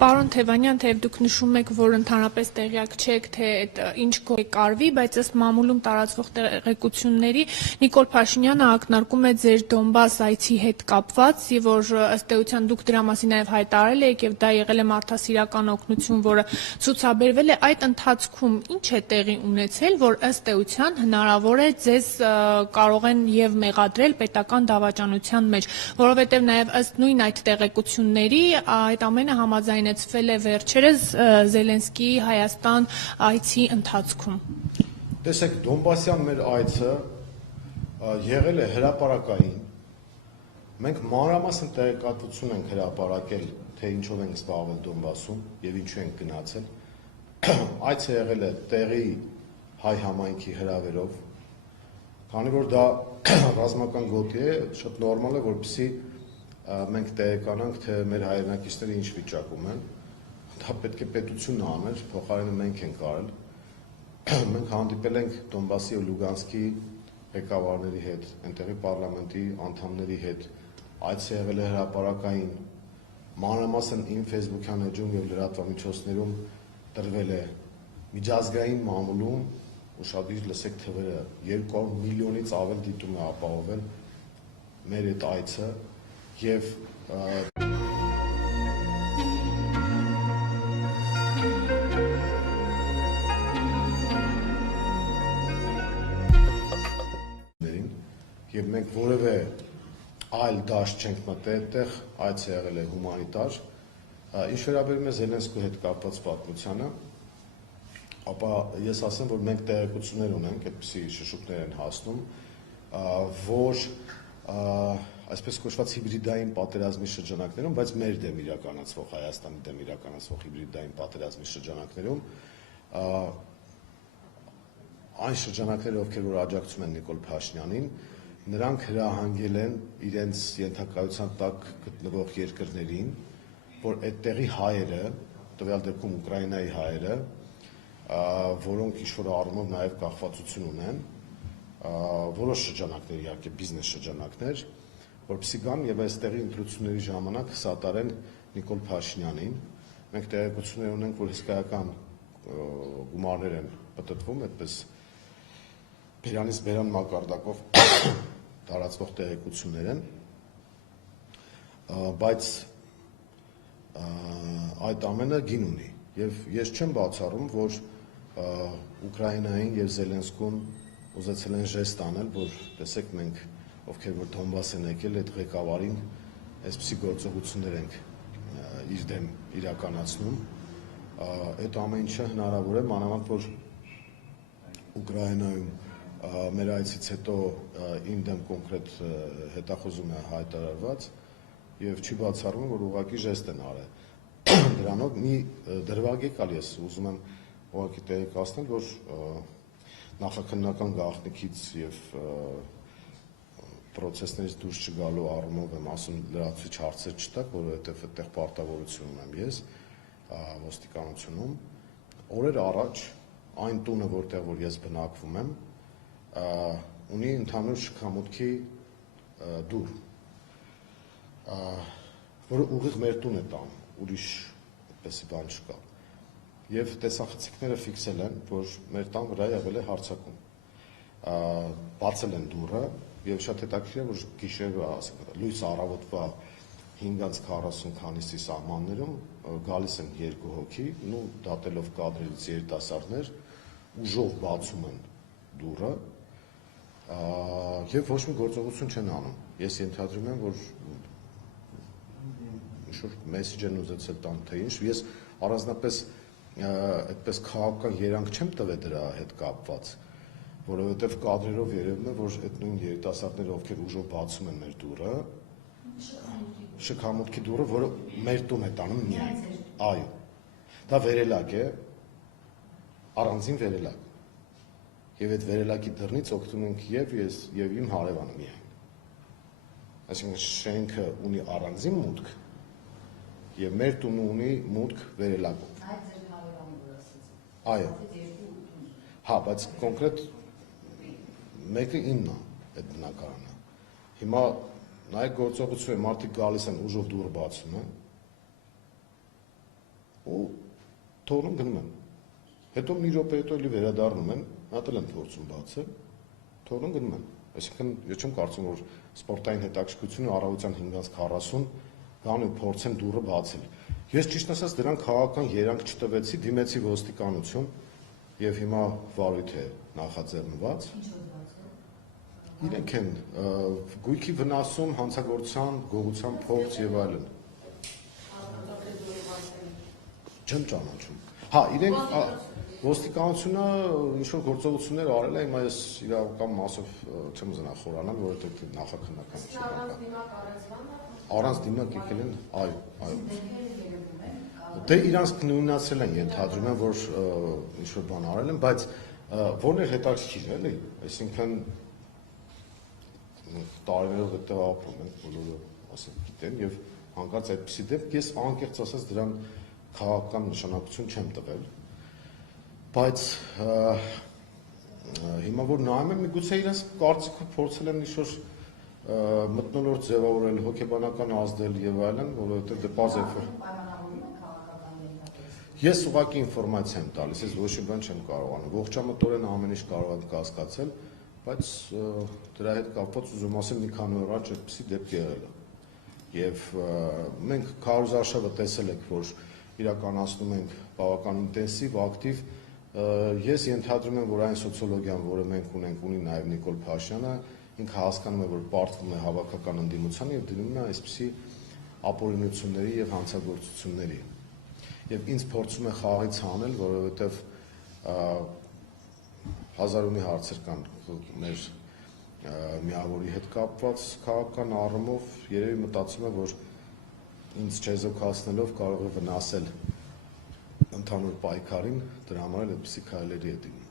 Պարոն Թևանյան, թեև դուք նշում եք, որ ընդհանրապես տեղյակ չեք, թե ինչ կարվի, բայց ըստ մամուլում տարածվող տեղեկությունների Նիկոլ Փաշինյանը ակնարկում է ձեր Դոնբաս այցի հետ կապված, եւ որ ըստ էության դուք դրա մասին նաեւ հայտարարել եք, եւ դա եղել է մարդասիրական օգնություն, որը ցուցաբերվել է, այդ ընթացքում ինչ է տեղի ունեցել, որ ըստ էության հնարավոր է ձեզ կարող են եւ մեղադրել պետական դավաճանության մեջ, որովհետեւ նաեւ ըստ նույն այդ տեղեկությունների այդ ամենը համաձայնեցվել է վերջերս Զելենսկիի Հայաստան այցի ընթացքում։ Տեսեք, Դոնբասյան մեր այցը եղել է հրապարակային։ Մենք մանրամասն տեղեկատվություն ենք հրապարակել, թե ինչով ենք զբաղվել Դոնբասում եւ ինչու ենք գնացել։ Այցը եղել է տեղի հայ համայնքի հրավերով, քանի որ դա ռազմական գոտի է, շատ նորմալ է, որպեսզի մենք տեղեկանանք, թե մեր հայրենակիցները ինչ վիճակում են, դա պետք է պետությունն աներ, փոխարենը մենք ենք արել։ Մենք հանդիպել ենք Դոնբասի ու Լուգանսկի ղեկավարների հետ, այնտեղի պարլամենտի անդամների հետ, այցը եղել է հրապարակային, մանրամասն իմ Facebook-յան էջում եւ լրատվամիջոցներում տրվել է միջազգային մամուլում, ուշադիր լսեք թվերը, 200 միլիոնից ավել դիտում է ապահովել մեր այդ այցը եւ եւ մենք որևէ այլ դաշտ չենք մտել այդտեղ, այցը եղել է հումանիտար, ինչ վերաբերում է Զելենսկու հետ կապված պատմությանը, ապա ես ասեմ, որ մենք տեղեկություններ ունենք, այդպիսի շշուկներ են հասնում, որ այսպես կոչված հիբրիդային պատերազմի շրջանակներում, բայց մեր դեմ իրականացվող, Հայաստանի դեմ իրականացվող հիբրիդային պատերազմի շրջանակներում, այն շրջանակները, ովքեր որ աջակցում են Նիկոլ Փաշինյանին, նրանք հրահանգել են իրենց ենթակայության տակ գտնվող երկրներին, որ այդտեղի հայերը, տվյալ դեպքում Ուկրաինայի հայերը, որոնք ինչ-որ առումով նաև կախվածություն ունեն, որոշ շրջանակներ, իհարկե բիզնես շրջանակներ, որպեսզի գան եւ այստեղի ընտրությունների ժամանակ սատարեն Նիկոլ Փաշինյանին։ Մենք տեղեկություններ ունենք, որ հսկայական գումարներ են պտտվում, այդպես բերանից բերան մակարդակով տարածվող տեղեկություններ են, բայց այդ ամենը գին ունի եւ ես չեմ բացառում, որ Ուկրաինային եւ Զելենսկուն ուզեցել են ժեստ անել, որ տեսեք մենք ովքեր որ Դոնբաս են եկել, այդ ղեկավարին այսպիսի գործողություններ ենք իր դեմ իրականացնում, այդ ամեն ինչը հնարավոր է, մանավանդ որ Ուկրաինայում մեր այցից հետո իմ դեմ կոնկրետ հետախուզում է հայտարարված եւ չի բացառվում, որ ուղղակի ժեստ են արել։ Դրանով մի դրվագ եկալ ես ուզում եմ ուղղակի տեղեկացնել, որ նախաքննական գաղտնիքից եւ պրոցեսներից դուրս չգալու առումով եմ ասում լրացուցիչ հարցեր չտակ, որովհետեւ այդտեղ պարտավորություն ունեմ ես ոստիկանությունում։ Օրեր առաջ այն տունը, որտեղ որ ես բնակվում եմ, ունի ընդհանուր շքամուտքի դուռ, որը ուղիղ մեր տուն է տանում, ուրիշ այդպեսի բան չկա։ Եվ տեսախցիկները ֆիքսել են, որ մեր տան վրա եղել է հարձակում։ Բացել են դուռը եւ շատ հետաքրքիր է, որ գիշերվա, լույս առավոտվա 5:40 քանիսի սահմաններում գալիս են երկու հոգի, ու դատելով կադրերից երիտասարդներ, ուժով բացում են դուռը եւ ոչ մի գործողություն չեն անում։ Ես ենթադրում եմ, որ ինչ-որ մեսեջ են ուզեցել տան, թե ինչ, ես առանձնապես այդպես քաղաքական երանգ չեմ տվել դրա հետ կապված, որովհետև կադրերով երևում է, որ այդ նույն երիտասարդները, ովքեր ուժով բացում են մեր դուռը, շքամուտքի դուռը, որը մեր տուն է տանում միայն, այո, դա վերելակ է, առանձին վերելակ, եւ այդ վերելակի դռնից օգտվում ենք եւ ես եւ իմ հարևանը միայն, այսինքն շենքը ունի առանձին մուտք եւ մեր տունը ունի մուտք վերելակով։ Այո, հա, բայց կոնկրետ մեկը ինն է այդ բնակարանը։ Հիմա նայեք գործողություն է, մարդիկ գալիս են ուժով դուռը բացում են, ու թողնում գնում են։ Հետո մի րոպե հետո էլի վերադառնում են, հատել են փորձում բացել, թողնում գնում են։ Այսինքն ես չեմ կարծում, որ սպորտային հետաքրքրությունը առավոտյան 5:40 գան ու փորձեն դուռը բացել։ Ես ճիշտ ասած դրան քաղաքական երանգ չտվեցի, դիմեցի ոստիկանություն եւ հիմա վարույթ է նախաձեռնված։ Իրենք են գույքի վնասում, հանցագործության, գողության փորձ եւ այլն։ Չեմ ճանաչում։ Հա, իրենք ոստիկանությունը ինչ-որ գործողություններ արել է, հիմա ես իրավական մասով չեմ ուզենա խորանալ, որովհետեւ նախաքննական առանց դիմակ եկել են, այո։ Դե իրանց նույնացրել են, ենթադրում եմ, որ ինչ-որ բան արել են, բայց որն է հետաքրքիր, էլի, այսինքն տարիներով այդտեղ ապրում են, բոլորը ասենք գիտեն եւ հանկարծ այդպիսի դեպք ես անկեղծ ասած դրան քաղաքական նշանակություն չեմ տվել, բայց հիմա որ նայում եմ, միգուցե իրենց կարծիքով փորձել են ինչ-որ մթնոլորտ ձևավորել, հոգեբանական ազդել եւ այլն, որովհետեւ դե պարզ է որ ես ուղղակի ինֆորմացիա եմ տալիս, ես ոչ մի բան չեմ կարողանում, ողջամտորեն ամեն ինչ կարող եմ կասկածել, բայց դրա հետ կապված ուզում ասեմ մի քանի օր առաջ այդպիսի դեպք եղել է։ Եվ մենք քարոզարշավը տեսել եք, որ իրականացնում ենք բավական ինտենսիվ, ակտիվ, ես ենթադրում եմ, որ այն սոցիոլոգիան, որը մենք ունենք, ունի նաև Նիկոլ Փաշյանը, ինքը հասկանում է, որ պարտվում է հավաքական ընդդիմությանը եւ դնում է այսպիսի ապօրինությունների եւ հանցագործությունների։ Եվ ինձ փորձում է խաղից հանել, որովհետեւ հազար ու մի հարցեր կան մեր միավորի հետ կապված քաղաքական առումով, երևի մտածում է, որ ինձ չեզոքացնելով կարող է վնասել ընդհանուր պայքարին, դրա համար էլ այդպիսի քայլերի է դիմում։